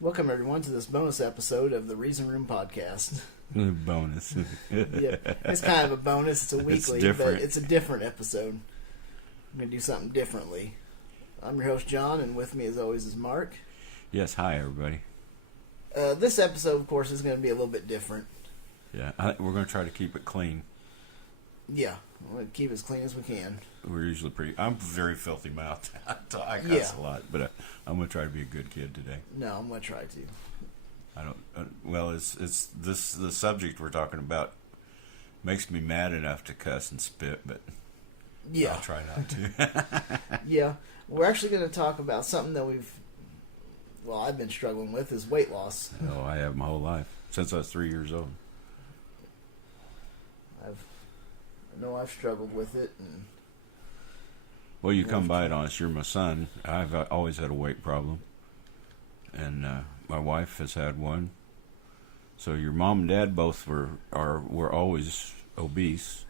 Welcome everyone to this bonus episode of the Reason Room podcast. Bonus. Yeah, it's kind of a bonus. It's a weekly, but it's a different episode. I'm going to do something differently. I'm your host, John, and with me as always is Mark. Yes, hi everybody. This episode, of course, is going to be a little bit different. Yeah, we're going to try to keep it clean. Yeah, we're going to keep it as clean as we can. We're usually I'm very filthy mouthed. I cuss a lot, but I'm going to try to be a good kid today. No, I'm going to try to. I don't. Well, it's the subject we're talking about makes me mad enough to cuss and spit, but yeah, I'll try not to. Yeah, we're actually going to talk about something that I've been struggling with is weight loss. Oh, I have my whole life since I was 3 years old. I know I've struggled with it, and well, you come by it on us. You're my son. I've always had a weight problem, and my wife has had one. So your mom and dad both were always obese,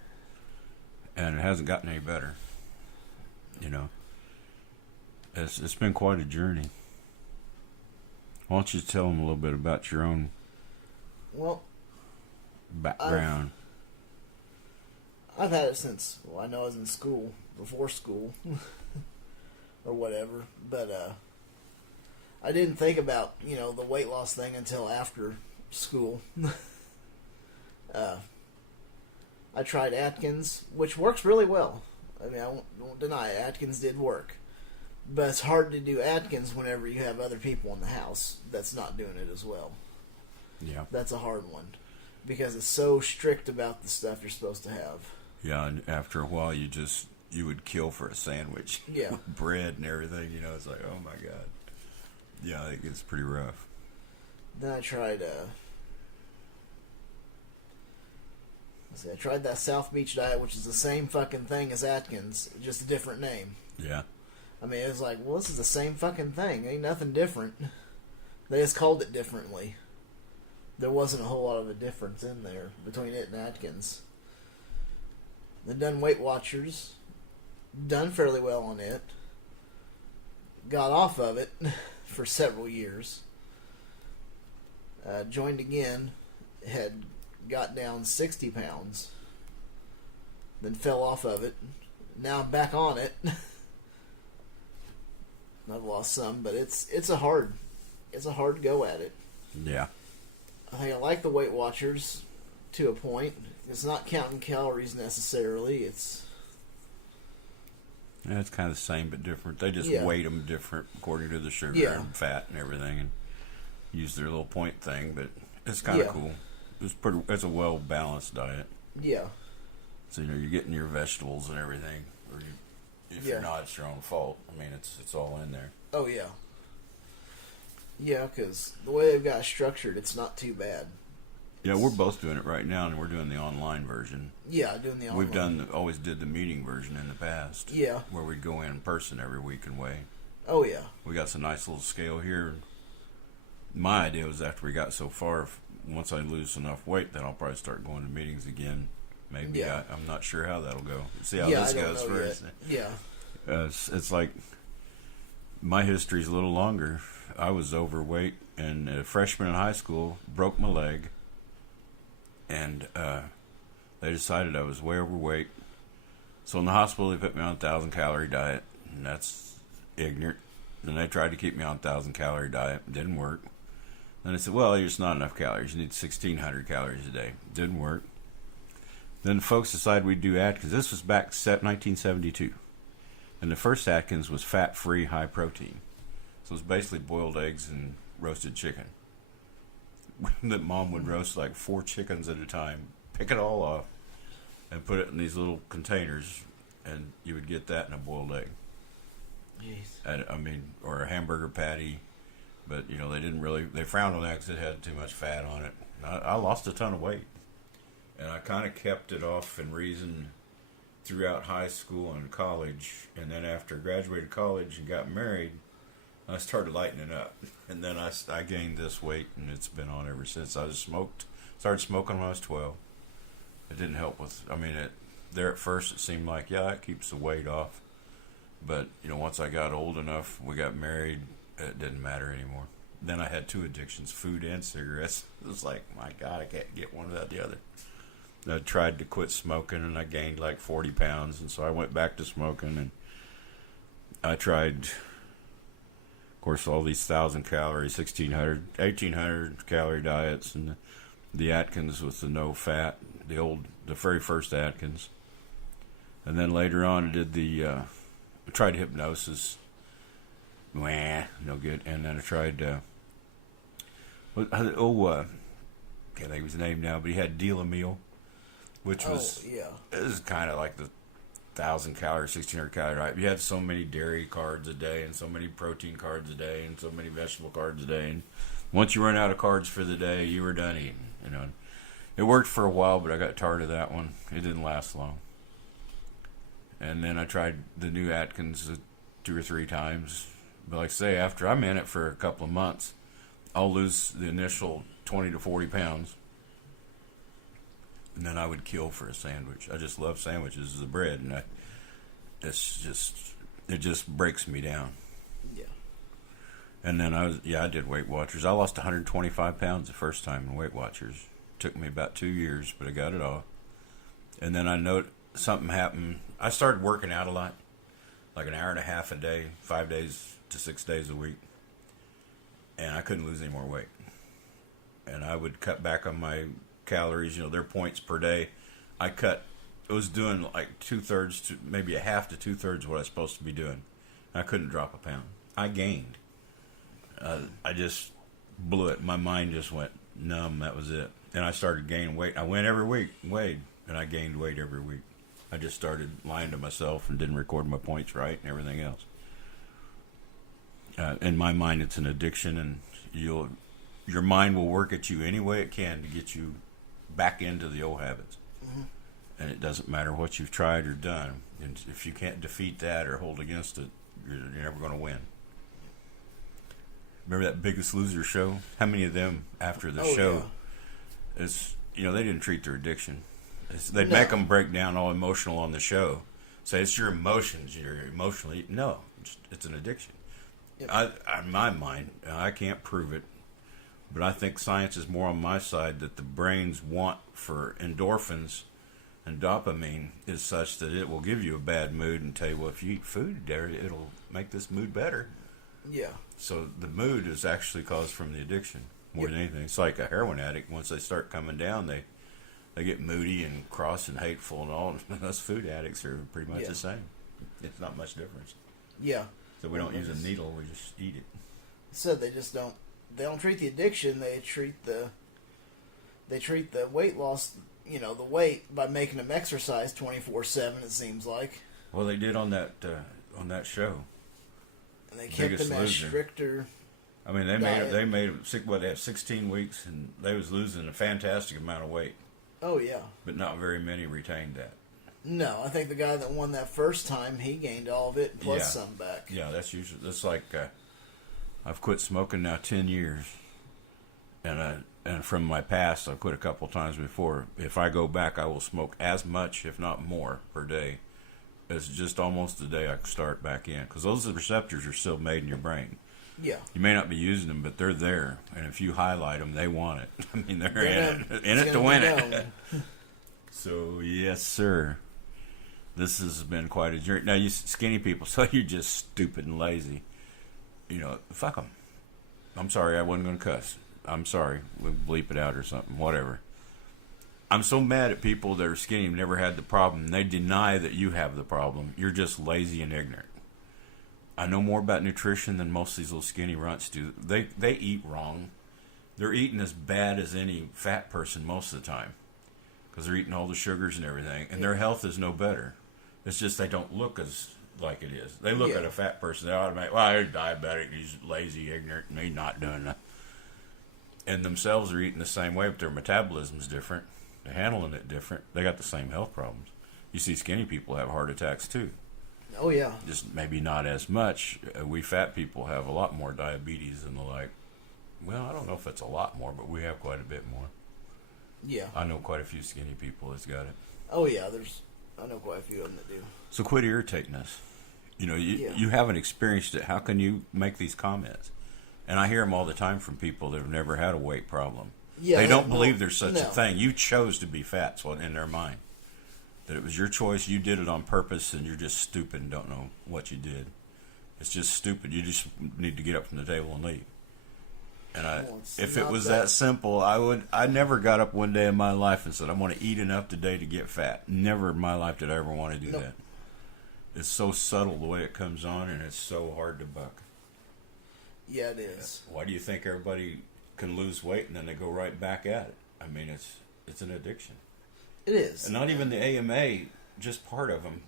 and it hasn't gotten any better. You know, it's been quite a journey. Why don't you tell them a little bit about your own background? I've had it since, I know I was in school, before school, or whatever, but I didn't think about, the weight loss thing until after school. I tried Atkins, which works really well. I mean, I won't deny it, Atkins did work. But it's hard to do Atkins whenever you have other people in the house that's not doing it as well. Yeah. That's a hard one, because it's so strict about the stuff you're supposed to have. Yeah, and after a while, you would kill for a sandwich. Yeah. With bread and everything, it's like, oh my God. Yeah, it gets pretty rough. Then I tried, I tried that South Beach diet, which is the same fucking thing as Atkins, just a different name. Yeah. I mean, it was like, well, this is the same fucking thing. Ain't nothing different. They just called it differently. There wasn't a whole lot of a difference in there between it and Atkins. Then done Weight Watchers. Done fairly well on it. Got off of it for several years. Joined again. Had got down 60 pounds. Then fell off of it. Now I'm back on it. I've lost some, but it's a hard go at it. Yeah. I think I like the Weight Watchers to a point. It's not counting calories necessarily. It's kind of the same but different. They just weight them different according to the sugar and fat and everything, and use their little point thing. But it's kind of cool. It's a well balanced diet. Yeah. So you're getting your vegetables and everything, or if you're not, it's your own fault. I mean, it's all in there. Oh yeah. Yeah, because the way they've got it structured, it's not too bad. Yeah, we're both doing it right now, and we're doing the online version. Yeah, doing the online. We've always did the meeting version in the past. Yeah. Where we'd go in person every week and weigh. Oh, yeah. We got some nice little scale here. My idea was after we got so far, once I lose enough weight, then I'll probably start going to meetings again. Maybe. Yeah. I'm not sure how that'll go. See how this goes first. Yet. Yeah. It's like my history's a little longer. I was overweight, and a freshman in high school, broke my leg. And they decided I was way overweight. So in the hospital, they put me on a 1,000-calorie diet, and that's ignorant. Then they tried to keep me on a 1,000-calorie diet. It didn't work. Then they said, well, there's not enough calories. You need 1,600 calories a day. Didn't work. Then the folks decided we'd do Atkins. This was back 1972. And the first Atkins was fat-free, high-protein. So it was basically boiled eggs and roasted chicken. That Mom would roast like 4 chickens at a time, pick it all off, and put it in these little containers, and you would get that in a boiled egg. Jeez. Or a hamburger patty, but they frowned on that because it had too much fat on it. I lost a ton of weight, and I kind of kept it off in reason throughout high school and college, and then after I graduated college and got married, I started lightening up, and then I gained this weight, and it's been on ever since. I started smoking when I was 12. It didn't help with, there at first it seemed like, it keeps the weight off. But, once I got old enough, we got married, it didn't matter anymore. then I had two addictions: food and cigarettes. It was like, my God, I can't get one without the other. I tried to quit smoking, and I gained like 40 pounds, and so I went back to smoking, and I tried, of course, all these 1,000 calories, 1,600, 1,800 calorie diets, and the Atkins with the no fat, the very first Atkins. And then later on, I did I tried hypnosis. No good. And then I tried, can't think of his name now, but he had Deal-A-Meal, which was, it was kind of like the 1,000 calorie, 1,600 calorie diet. You had so many dairy carbs a day, and so many protein carbs a day, and so many vegetable carbs a day. And once you run out of carbs for the day, you were done eating. You know, it worked for a while, but I got tired of that one. It didn't last long. And then I tried the new Atkins 2 or 3 times. But like I say, after I'm in it for a couple of months, I'll lose the initial 20 to 40 pounds. And then I would kill for a sandwich. I just love sandwiches, the bread, and it just breaks me down. Yeah. And then I did Weight Watchers. I lost 125 pounds the first time in Weight Watchers. Took me about 2 years, but I got it off. And then I noticed something happened. I started working out a lot, like an hour and a half a day, 5 days to 6 days a week. And I couldn't lose any more weight. And I would cut back on my calories, their points per day. I was doing like 2/3 to maybe a half to 2/3 what I was supposed to be doing. I couldn't drop a pound. I gained. I just blew it. My mind just went numb. That was it. And I started gaining weight. I went every week, weighed, and I gained weight every week. I just started lying to myself and didn't record my points right and everything else. In my mind, it's an addiction, and your mind will work at you any way it can to get you back into the old habits. Mm-hmm. And it doesn't matter what you've tried or done. And if you can't defeat that or hold against it, you're never going to win. Remember that Biggest Loser show? How many of them after the show? Yeah. They didn't treat their addiction. They'd make them break down all emotional on the show. Say it's your emotions. You're emotionally it's an addiction. Yep. In my mind, I can't prove it, but I think science is more on my side that the brain's want for endorphins and dopamine is such that it will give you a bad mood and tell you, well, if you eat food, it'll make this mood better. Yeah. So the mood is actually caused from the addiction more than anything. It's like a heroin addict. Once they start coming down, they get moody and cross and hateful and all. Us food addicts are pretty much the same. It's not much difference. Yeah. So we don't use a needle; we just eat it. So they just don't. They don't treat the addiction. They treat the weight loss. The weight by making them exercise 24/7. It seems like. Well, they did on that show. And they kept them as stricter. I mean, they made them sick. They have 16 weeks, and they was losing a fantastic amount of weight. Oh yeah. But not very many retained that. No, I think the guy that won that first time, he gained all of it plus some back. Yeah, that's like I've quit smoking now 10 years, and from my past, I quit a couple times before. If I go back, I will smoke as much, if not more, per day. It's just almost the day I start back in, because those receptors are still made in your brain. Yeah. You may not be using them, but they're there, and if you highlight them, they want it. I mean, they're in it to win it. So, yes, sir. This has been quite a journey. Now, you skinny people, so you're just stupid and lazy. Fuck them. I'm sorry, I wasn't going to cuss. I'm sorry. We'll bleep it out or something, whatever. I'm so mad at people that are skinny and never had the problem. They deny that you have the problem. You're just lazy and ignorant. I know more about nutrition than most of these little skinny runts do. They eat wrong. They're eating as bad as any fat person most of the time, because they're eating all the sugars and everything, and their health is no better. It's just they don't look as like it is. They look at a fat person, they automatically, well, he's diabetic, he's lazy, ignorant, and he's not doing that. And themselves are eating the same way, but their metabolism's different. They're handling it different. They got the same health problems. You see skinny people have heart attacks too. Oh, yeah. Just maybe not as much. We fat people have a lot more diabetes and the like. Well, I don't know if it's a lot more, but we have quite a bit more. Yeah. I know quite a few skinny people that's got it. Oh, yeah. I know quite a few of them that do. So quit irritating us. You haven't experienced it. How can you make these comments? And I hear them all the time from people that have never had a weight problem. Yeah, They don't no, believe there's such a no. thing. You chose to be fat, so in their mind. That it was your choice, you did it on purpose, and you're just stupid and don't know what you did. It's just stupid. You just need to get up from the table and leave. And Well, it's if it not was that- that simple, I never got up one day in my life and said, I'm going to eat enough today to get fat. Never in my life did I ever want to do Nope. that. It's so subtle the way it comes on, and it's so hard to buck. Yeah, it is. Why do you think everybody can lose weight and then they go right back at it? I mean, it's an addiction. It is. And not even the AMA, just part of them.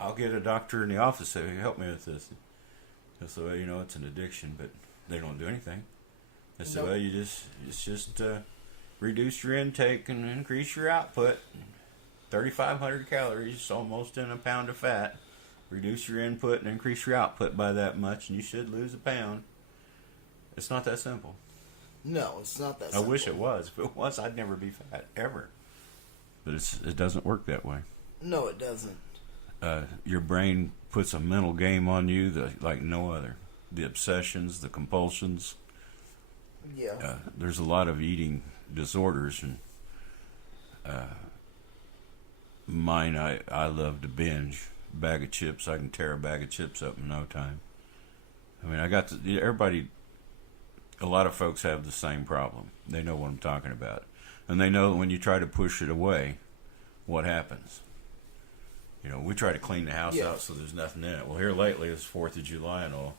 I'll get a doctor in the office say, hey, help me with this. They'll say, well, you know, it's an addiction, but they don't do anything. They say, Nope. well, it's just reduce your intake and increase your output. 3,500 calories, almost in a pound of fat. Reduce your input and increase your output by that much, and you should lose a pound. It's not that simple. No, it's not that I simple. wish it was. If it was, I'd never be fat, ever. But it doesn't work that way. No, it doesn't. Your brain puts a mental game on you like no other. The obsessions, the compulsions. Yeah. There's a lot of eating disorders, and mine, I love to binge. Bag of chips, I can tear a bag of chips up in no time. I mean, everybody, a lot of folks have the same problem. They know what I'm talking about. And they know that when you try to push it away, what happens. You know, we try to clean the house Yeah. out so there's nothing in it. Well, here lately, it's 4th of July and all.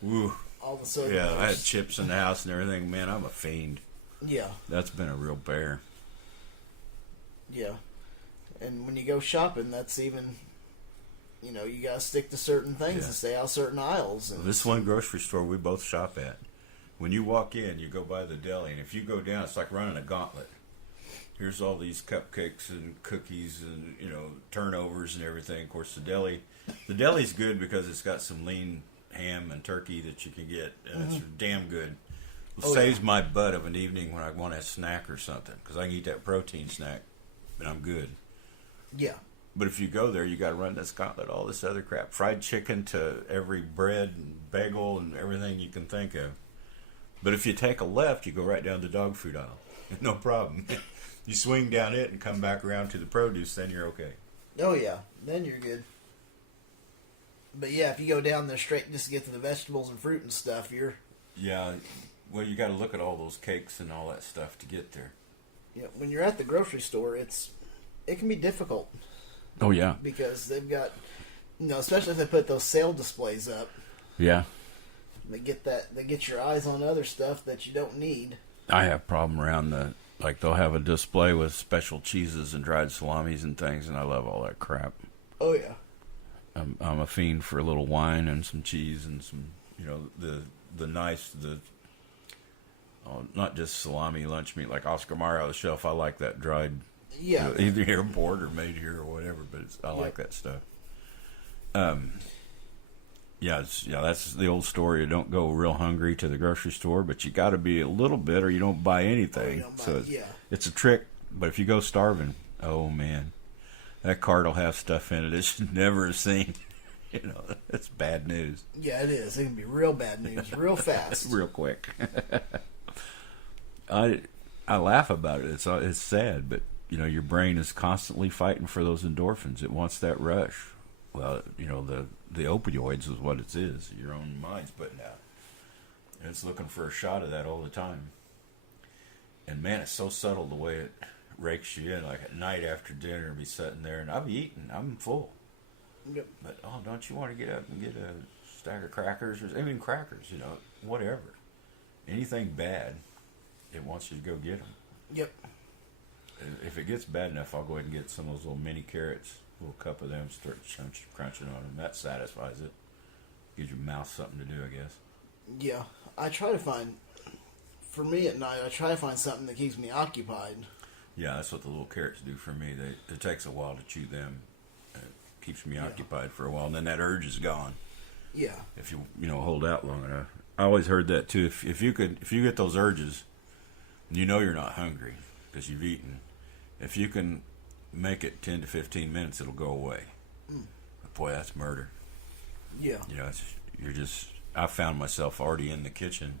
Woo. All of a sudden. Yeah, I had there's- chips in the house and everything. Man, I'm a fiend. Yeah. That's been a real bear. Yeah. And when you go shopping, that's even, you gotta stick to certain things Yeah. and stay out of certain aisles. And This one grocery store we both shop at, when you walk in, you go by the deli, and if you go down, it's like running a gauntlet. Here's all these cupcakes and cookies and, turnovers and everything. Of course, the deli's good because it's got some lean ham and turkey that you can get, and it's damn good. It Oh, saves my butt of an evening when I want a snack or something, because I can eat that protein snack, and I'm good. yeah. But if you go there, you got to run this gauntlet, all this other crap, fried chicken to every bread and bagel and everything you can think of. But if you take a left, you go right down the dog food aisle, no problem. You swing down it and come back around to the produce, then you're okay. Oh, yeah. Then you're good. But yeah, if you go down there straight just to get to the vegetables and fruit and stuff, you're. Yeah, well, you got to look at all those cakes and all that stuff to get there. When you're at the grocery store, it can be difficult Oh yeah, because they've got, especially if they put those sale displays up, yeah. they get your eyes on other stuff that you don't need. I have a problem around they'll have a display with special cheeses and dried salamis and things, and I love all that crap. Oh yeah. I'm a fiend for a little wine and some cheese and some, not just salami lunch meat like Oscar Mayer out of the shelf. I like that dried, Yeah. either airport or made here or whatever. But I like that stuff. That's the old story. You don't go real hungry to the grocery store, but you got to be a little bit, or you don't buy anything. It's a trick. But if you go starving, oh man, that cart will have stuff in it it should never have seen. It's bad news. Yeah, it is. It can be real bad news real fast. Real quick. I laugh about it. It's sad, but your brain is constantly fighting for those endorphins. It wants that rush. Well, the opioids is what it is. Your own mind's putting out. And it's looking for a shot of that all the time. And man, it's so subtle the way it rakes you in. Like at night after dinner, be sitting there and I'll be eating. I'm full. Yep. But don't you want to get up and get a stack of crackers or even crackers? Whatever. Anything bad, it wants you to go get them. Yep. If it gets bad enough, I'll go ahead and get some of those little mini carrots, a little cup of them, start crunching on them. That satisfies it. Gives your mouth something to do, I guess. Yeah. I try to find, for me at night, something that keeps me occupied. Yeah, that's what the little carrots do for me. It takes a while to chew them. It keeps me occupied for a while, and then that urge is gone. Yeah. If you hold out long enough. I always heard that too. If you get those urges, you're not hungry because you've eaten. If you can make it 10 to 15 minutes, it'll go away. But boy, that's murder. Yeah. You're just I found myself already in the kitchen